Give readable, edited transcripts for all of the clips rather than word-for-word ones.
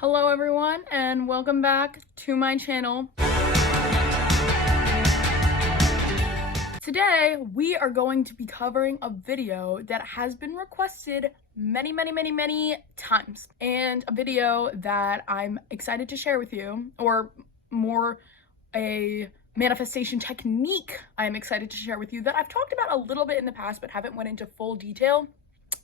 Hello everyone and welcome back to my channel. Today we are going to be covering a video that has been requested many times, and a video that I'm excited to share with you, or more a manifestation technique I'm excited to share with you that I've talked about a little bit in the past but haven't went into full detail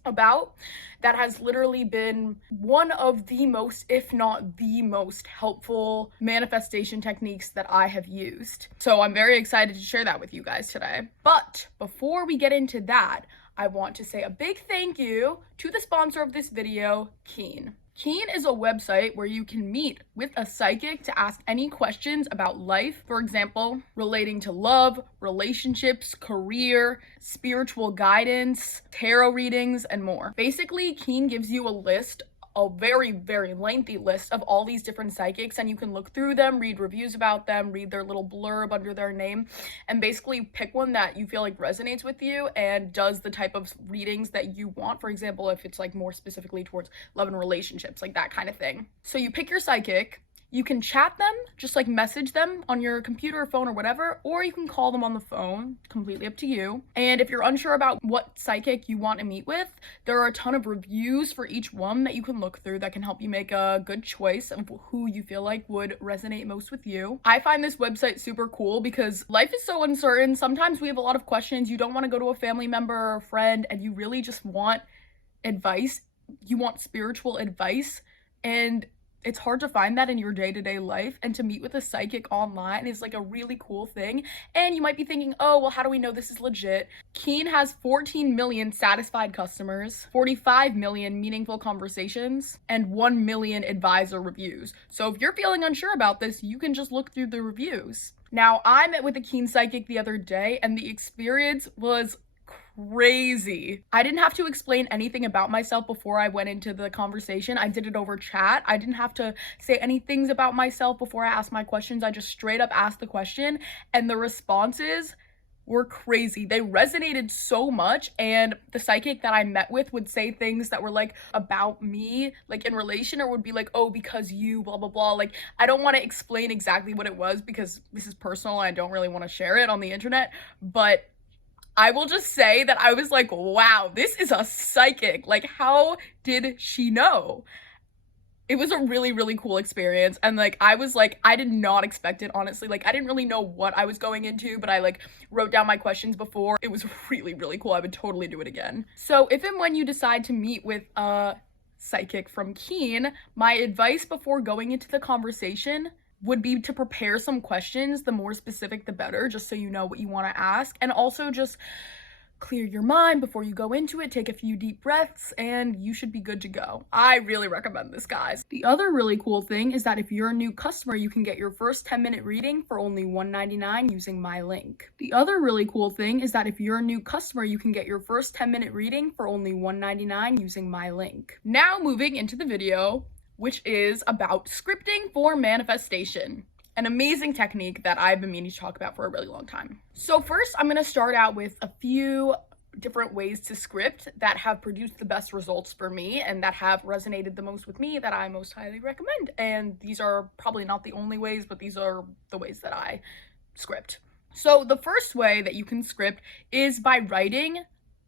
about. That has literally been one of the most, if not the most helpful manifestation techniques that I have used. So I'm very excited to share that with you guys today. But before we get into that, I want to say a big thank you to the sponsor of this video, Keen. Keen is a website where you can meet with a psychic to ask any questions about life, for example, relating to love, relationships, career, spiritual guidance, tarot readings, and more. Basically, Keen gives you a list, a very lengthy list of all these different psychics, and you can look through them, read reviews about them, read their little blurb under their name, and basically pick one that you feel like resonates with you and does the type of readings that you want. For example, if it's like more specifically towards love and relationships, like that kind of thing. So you pick your psychic. You can chat them, just like message them on your computer or phone or whatever, or you can call them on the phone, completely up to you. And if you're unsure about what psychic you want to meet with, there are a ton of reviews for each one that you can look through that can help you make a good choice of who you feel like would resonate most with you. I find this website super cool because life is so uncertain. Sometimes we have a lot of questions. You don't want to go to a family member or a friend and you really just want advice. You want spiritual advice, and it's hard to find that in your day-to-day life, and to meet with a psychic online is like a really cool thing. And you might be thinking, oh, well, how do we know this is legit? Keen has 14 million satisfied customers, 45 million meaningful conversations, and 1 million advisor reviews. So if you're feeling unsure about this, you can just look through the reviews. Now, I met with a Keen psychic the other day, and the experience was crazy. I didn't have to explain anything about myself before I went into the conversation. I did it over chat. I didn't have to say any things about myself before I asked my questions. I just straight up asked the question, and the responses were crazy. They resonated so much, and the psychic that I met with would say things that were like about me, like in relation, or would be like, oh, because you blah blah blah. Like, I don't want to explain exactly what it was because this is personal and I don't really want to share it on the internet, but I will just say that I was like, wow, this is a psychic. Like, how did she know? It was a really cool experience. And like, I was like, I did not expect it, honestly. Like, I didn't really know what I was going into, but I like wrote down my questions before. It was really cool. I would totally do it again. So if and when you decide to meet with a psychic from Keen, my advice before going into the conversation would be to prepare some questions. The more specific, the better, just so you know what you want to ask. And also just clear your mind before you go into it. Take a few deep breaths and you should be good to go. I really recommend this, guys. The other really cool thing is that if you're a new customer, you can get your first 10-minute reading for only $1.99 using my link. The other really cool thing is that if you're a new customer, you can get your first 10-minute reading for only $1.99 using my link. Now moving into the video, which is about scripting for manifestation. An amazing technique that I've been meaning to talk about for a really long time. So first, I'm going to start out with a few different ways to script that have produced the best results for me and that have resonated the most with me, that I most highly recommend. And these are probably not the only ways, but these are the ways that I script. So the first way that you can script is by writing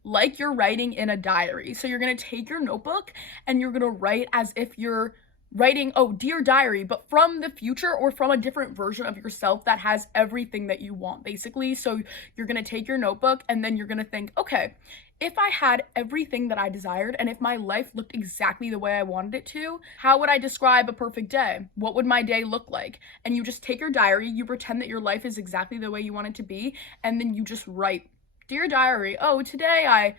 like you're writing in a diary. So you're going to take your notebook and you're going to write as if you're writing, oh, dear diary, but from the future or from a different version of yourself that has everything that you want, basically. So you're going to take your notebook and then you're going to think, okay, if I had everything that I desired and if my life looked exactly the way I wanted it to, how would I describe a perfect day? What would my day look like? And you just take your diary, you pretend that your life is exactly the way you want it to be, and then you just write, dear diary, oh, today I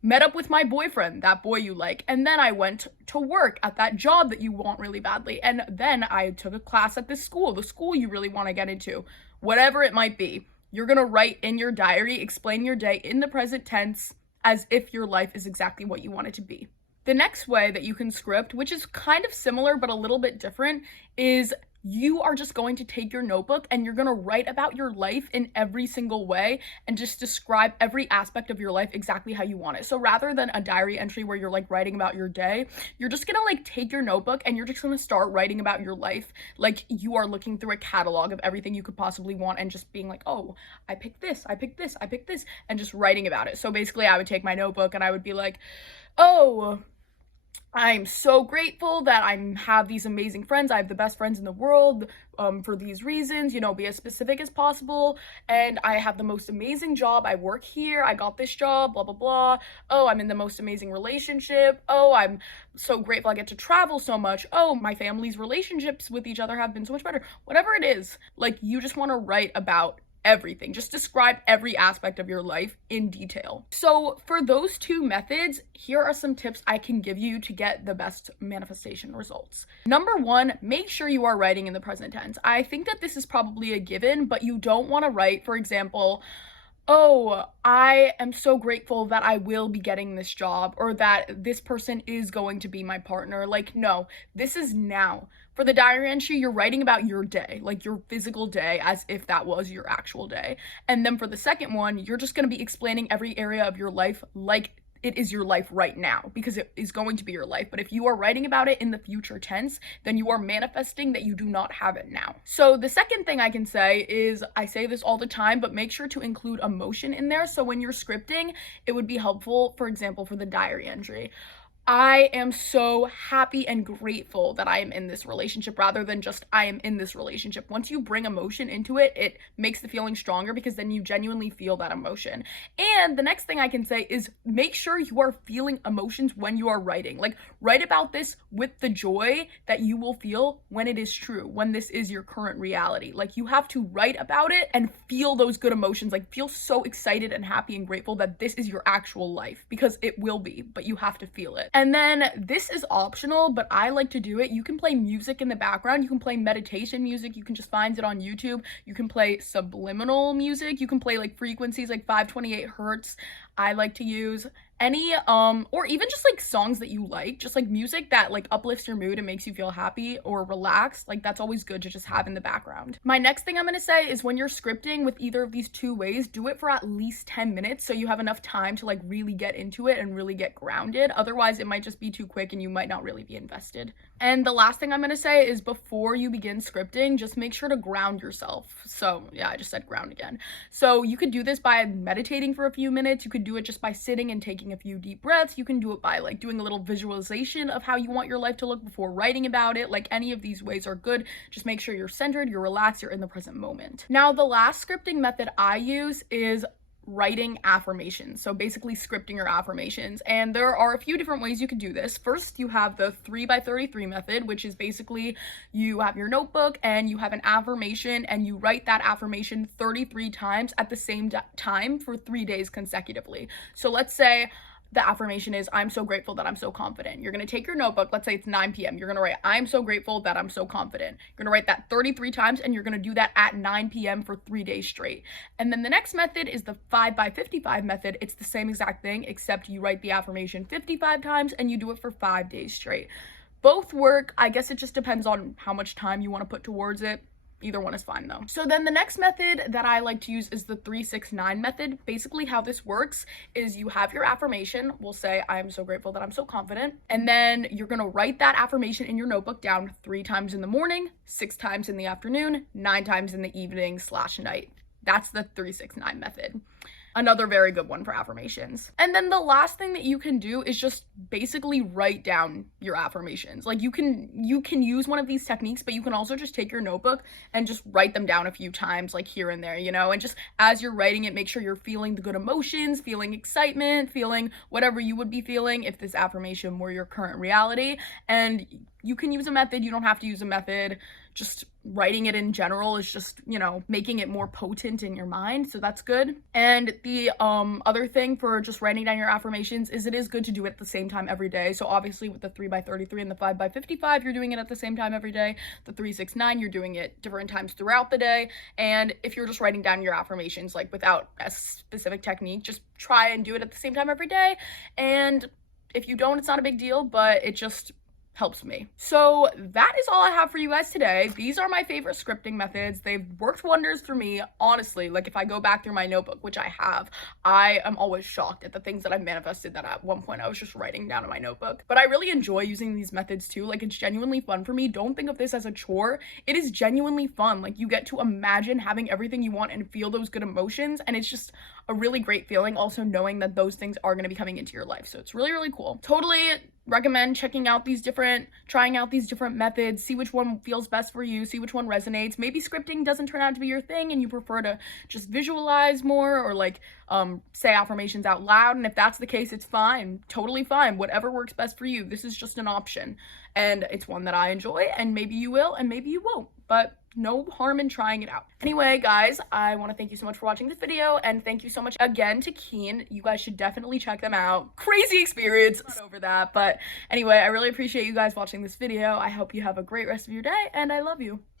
met up with my boyfriend, that boy you like, and then I went to work at that job that you want really badly, and then I took a class at this school, the school you really want to get into, whatever it might be. You're gonna write in your diary, explain your day in the present tense as if your life is exactly what you want it to be. The next way that you can script, which is kind of similar but a little bit different, is you are just going to take your notebook and you're going to write about your life in every single way and just describe every aspect of your life exactly how you want it. So rather than a diary entry where you're like writing about your day, you're just going to like take your notebook and you're just going to start writing about your life like you are looking through a catalog of everything you could possibly want and just being like, oh, I picked this, I picked this, I picked this, and just writing about it. So basically I would take my notebook and I would be like, oh, I'm so grateful that I have these amazing friends. I have the best friends in the world for these reasons, you know, be as specific as possible. And I have the most amazing job. I work here. I got this job, blah, blah, blah. Oh, I'm in the most amazing relationship. Oh, I'm so grateful I get to travel so much. Oh, my family's relationships with each other have been so much better. Whatever it is, like, you just want to write about everything. Just describe every aspect of your life in detail. So for those two methods, here are some tips I can give you to get the best manifestation results. Number one, make sure you are writing in the present tense. I think that this is probably a given, but you don't want to write, for example, oh, I am so grateful that I will be getting this job, or that this person is going to be my partner. Like, no, this is now. For the diary entry, you're writing about your day, like your physical day, as if that was your actual day. And then for the second one, you're just going to be explaining every area of your life like it is your life right now, because it is going to be your life. But if you are writing about it in the future tense, then you are manifesting that you do not have it now. So the second thing I can say is, I say this all the time, but make sure to include emotion in there. So when you're scripting, it would be helpful, for example, for the diary entry, I am so happy and grateful that I am in this relationship, rather than just I am in this relationship. Once you bring emotion into it, it makes the feeling stronger, because then you genuinely feel that emotion. And the next thing I can say is, make sure you are feeling emotions when you are writing. Like, write about this with the joy that you will feel when it is true, when this is your current reality. Like, you have to write about it and feel those good emotions. Like, feel so excited and happy and grateful that this is your actual life, because it will be, but you have to feel it. And then this is optional, but I like to do it. You can play music in the background. You can play meditation music. You can just find it on YouTube. You can play subliminal music. You can play like frequencies like 528 hertz. I like to use any or even just like songs that you like, just like music that like uplifts your mood and makes you feel happy or relaxed. Like, that's always good to just have in the background. My next thing I'm going to say is, when you're scripting with either of these two ways, do it for at least 10 minutes so you have enough time to like really get into it and really get grounded. Otherwise it might just be too quick and you might not really be invested. And the last thing I'm going to say is, before you begin scripting, just make sure to ground yourself. So yeah, I just said ground again. So you could do this by meditating for a few minutes. You could do it just by sitting and taking a few deep breaths. You can do it by like doing a little visualization of how you want your life to look before writing about it. Like, any of these ways are good. Just make sure you're centered, you're relaxed, you're in the present moment. Now, the last scripting method I use is writing affirmations. So basically scripting your affirmations. And there are a few different ways you could do this. First, you have the 3x33 method, which is basically you have your notebook and you have an affirmation and you write that affirmation 33 times at the same time for 3 days consecutively. So let's say the affirmation is, I'm so grateful that I'm so confident. You're going to take your notebook, let's say it's 9 p.m. You're going to write, I'm so grateful that I'm so confident. You're going to write that 33 times and you're going to do that at 9 p.m. for 3 days straight. And then the next method is the 5x55 method. It's the same exact thing, except you write the affirmation 55 times and you do it for 5 days straight. Both work. I guess it just depends on how much time you want to put towards it. Either one is fine though. So then the next method that I like to use is the 369 method. Basically how this works is, you have your affirmation. We'll say, I'm so grateful that I'm so confident. And then you're going to write that affirmation in your notebook down 3 times in the morning, 6 times in the afternoon, 9 times in the evening/night. That's the 369 method. Another very good one for affirmations. And then the last thing that you can do is just basically write down your affirmations. Like, you can use one of these techniques, but you can also just take your notebook and just write them down a few times, like here and there, you know, and just as you're writing it, make sure you're feeling the good emotions, feeling excitement, feeling whatever you would be feeling if this affirmation were your current reality. And you can use a method, you don't have to use a method. Just writing it in general is just, you know, making it more potent in your mind. So that's good. And the other thing for just writing down your affirmations is, it is good to do it at the same time every day. So obviously with the 3x33 and the 5x55, you're doing it at the same time every day. The 369, you're doing it different times throughout the day. And if you're just writing down your affirmations, like without a specific technique, just try and do it at the same time every day. And if you don't, it's not a big deal, but it just helps me. So that is all I have for you guys today. These are my favorite scripting methods. They've worked wonders for me, honestly. Like, if I go back through my notebook, which I have, I am always shocked at the things that I've manifested that at one point I was just writing down in my notebook. But I really enjoy using these methods too. Like, it's genuinely fun for me. Don't think of this as a chore. It is genuinely fun. Like, you get to imagine having everything you want and feel those good emotions, and it's just a really great feeling, also knowing that those things are going to be coming into your life. So it's really, really cool. Totally recommend trying out these different methods, see which one feels best for you, see which one resonates. Maybe scripting doesn't turn out to be your thing and you prefer to just visualize more, or like say affirmations out loud. And if that's the case, it's fine, totally fine, whatever works best for you. This is just an option, and it's one that I enjoy, and maybe you will and maybe you won't, but no harm in trying it out. Anyway, guys, I want to thank you so much for watching this video, and thank you so much again to Keen. You guys should definitely check them out. Crazy experience. Not over that, but anyway, I really appreciate you guys watching this video. I hope you have a great rest of your day, and I love you.